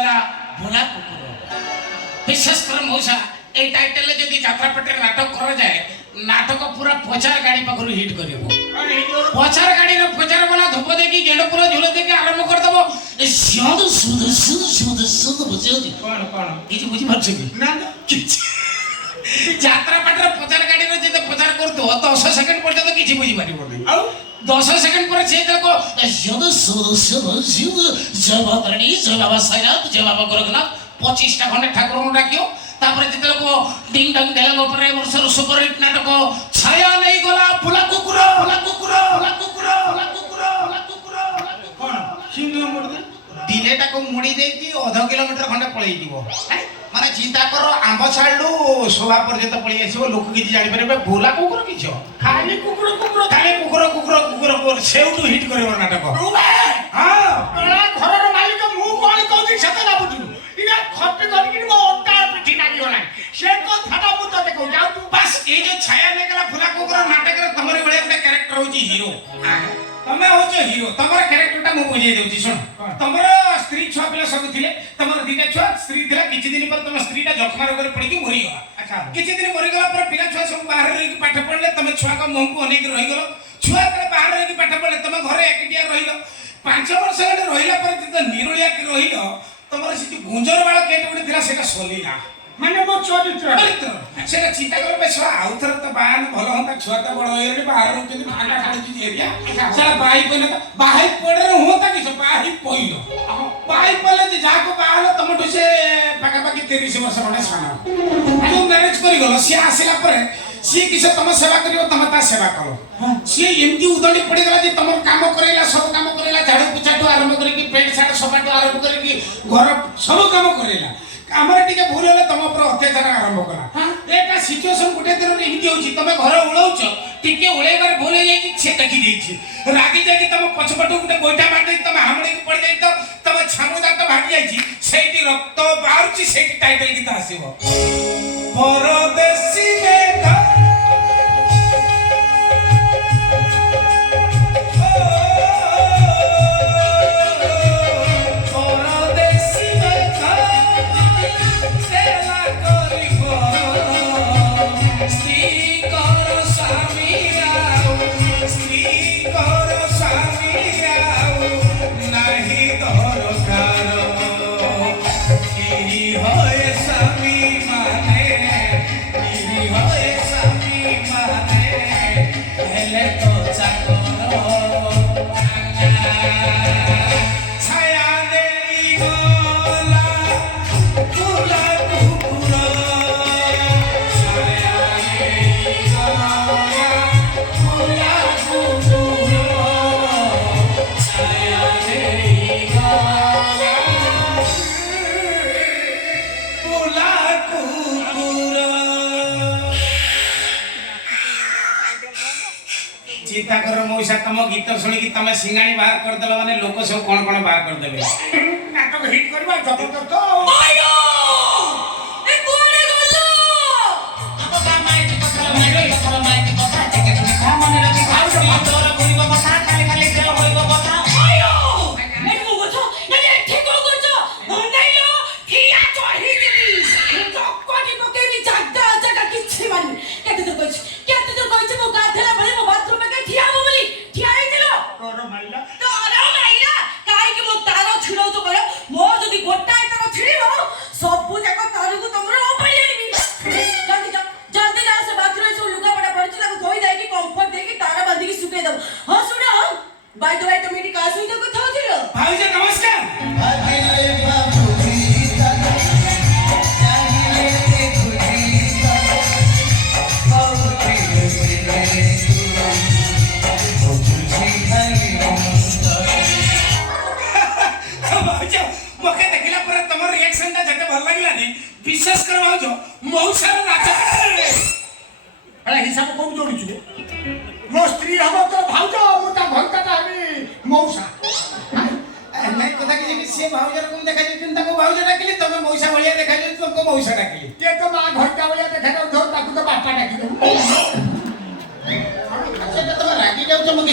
गला भोला कुकुर विशेषकर मौसा ए टाइटल जदि जात्रापेटे नाटक करा जाए नाटक पूरा पचार गाड़ी पाखर हिट कर पचार गाड़ी पचार वाला धूप देखी गेड़ पूरा झूल देखी आरंभ कर दबो सिंध सुध सुध सुध सुध बुझी कौन कौन किछि बुझी पारछ कि ना जात्रापेटे पचार गाड़ी रे जदि पचार कर दो 10 सेकंड पर्यंत किछि बुझी पारिबो नै आउ 10 सेकंड पर से देखो सिंध सुध सुध सुध जय बाबा जय बाबा साईनाथ जय बाबा गोरखनाथ 25 टा खंडे ठाकुर डाकियो तापर जेते को डिंग डंग डेला ऊपर वर्षर सुपर हिट नाटक छाया नहीं गला फुला कुकुर फुला कुकुर फुला कुकुर फुला कुकुर फुला कुकुर कौन सिंह मुर्दे दिलेटा को मुड़ी देकी आधा किलोमीटर खंडे पळई दिबो माने चिंता करो आंब छाडलु सोला पर्यंत पळई आसीबो लोक किछि जानि परबे फुला कुकुर किछो खाली कुकुर कुकुर खाली कुकुर कुकुर कुकुर कुकुर सेउटु हिट करबो नाटक हां कला घरर मालिक मु कोन कहू सते ना बुझु इना खट्टे करके मो ओटा पिठी नागी होला से को थाटा मु तते कहू जाऊ तू बस ए जो छाया ने गला फुला कुकुर नाटक रे तमरे बळे एक कैरेक्टर होची हीरो तमे होचो हीरो तमरा कैरेक्टर ता मु बुझे देउची सुन तमरा स्त्री छुआ पिला सब थिले तमरा दीटा छुआ स्त्री थिला किछि दिन पर तम स्त्री ता जखमा रोग रे पड़ी के मरि गला अच्छा किछि दिन मरि गला पर पिला छुआ सब बाहर रही पाठ पढले तमे छुआ का मुंह को अनेक रहि गलो छुआ करे बाहर रही पाठ पढले तमे घरे एकटिया रहिलो 5 वर्ष गले रहिला पर त निरुलिया के रहिलो तमरा सिटी गुंजर वाला केट गुडी थिला सेटा सोलीला माने मो चरित्र सेटा चिंता करबे छुआ आउथर त बाहन भलो होता छुआ त बड़ होइरे बाहर रहते भागा खाली एरिया साला बाई पहिले त बाई पड़े होता कि बाई पइलो बाई पले जे जाको बाहलो तमटो से पाका पाकी 30 वर्ष बडे साना जो मैनेज करी गलो सी आसिला पर सी किसे तम सेवा करियो तम ता सेवा करो सी एमती उदंडी पड़ी गला जे तम काम करेला सब काम करेला झाड़ू पुछाटो आरंभ करी कि पेट साट सपाटो आरंभ करी कि घर सब काम करेला हमरे टिके भूल होले तम पर अत्याचार आरंभ करा एटा सिचुएशन गुटे दिन रे एमती होची तमे घर उळौछ टिके उळेबार भूल हे जाई छे देखि देछि रागी जाई तम पछपटो गुटे गोइठा मारदै तमे हमडे के पड़ जाई तो तम छामु दांत भागी जाईछि सेठी रक्त बाउछि सेठी टाइटल गीत आसीबो परदेसी में चिंता करो मौसा तम गीत सुनी कि तमे सिंगाणी बाहर कर देलो माने लोक सब कोन कोन बाहर कर देबे नाटक हिट करबा जबरदस्त आयो ए कोने गल्लो अब बा माइक कथा के तुम का मने रखी खाउ तो तोर गुरीब कथा खाली खाली तेल होइबो कथा आयो ए को गछो ए ठीक को गछो नैलो ठिया चढ़ी दिली चक्कटी पकेनी जागदा जागा किछि माने केते तो कइछ मो गाधेला बळे मो बाथरूम में ठिया हो बोली ठिया हे दिलो तोर माइला काई कि मो तारो छिड़ौ तो कयो मो जदी गोटाई तारो छिड़िबो सब जाक तारु को तमरो ओपड़ी आनिबी जल्दी जा से बाथरूम से लुगा पड़ा पड़छ ताको धोई दे कि कंफर्ट दे कि तारा बांधी कि सुके दब हां सुनो बाय द वे तुम इटी कासुई तो कथा होतिलो भाई जी नमस्कार विशेष कर भाउजो मौसार नाच अरे हिसाब कोन जोड़ी छु मो स्त्री हम तो भाउजो मोटा घंटा तामी मौसा मैं कथा कि से भाउजर कोन देखा जे किन ताको भाउजर डाकिली तमे मौसा भलिया देखा जे तुमको मौसा डाकिली ते तो मा घंटा भलिया देखा दो ताकू तो बापा डाकी दो अच्छा तो रागी जाउ छ मके